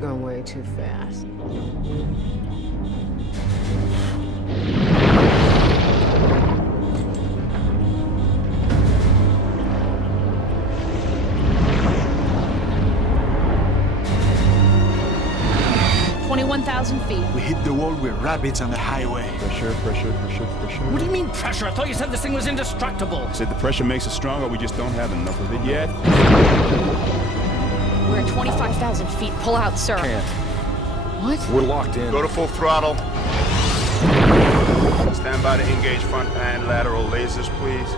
going way too fast. Feet. We hit the wall with rabbits on the highway. Pressure. What do you mean pressure? I thought you said this thing was indestructible. I said the pressure makes it stronger, we just don't have enough of it yet. We're at 25,000 feet. Pull out, sir. Can't. What? We're locked in. Go to full throttle. Stand by to engage front and lateral lasers, please.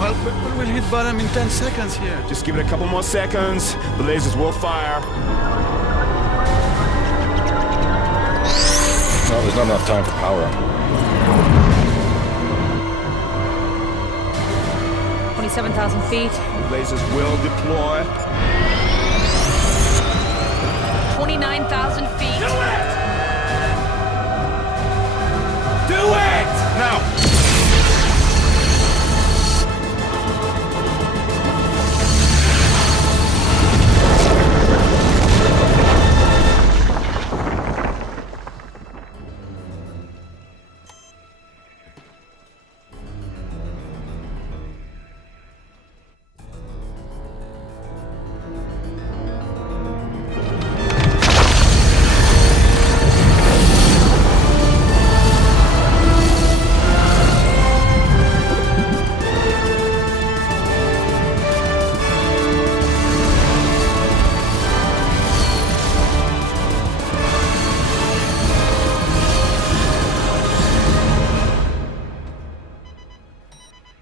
Well, we'll hit bottom in 10 seconds here. Just give it a couple more seconds. The lasers will fire. No, there's not enough time for power up. 27,000 feet. Lasers will deploy. 29,000 feet. Do it! Do it! Now!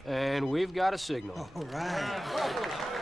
And we've got a signal. All right.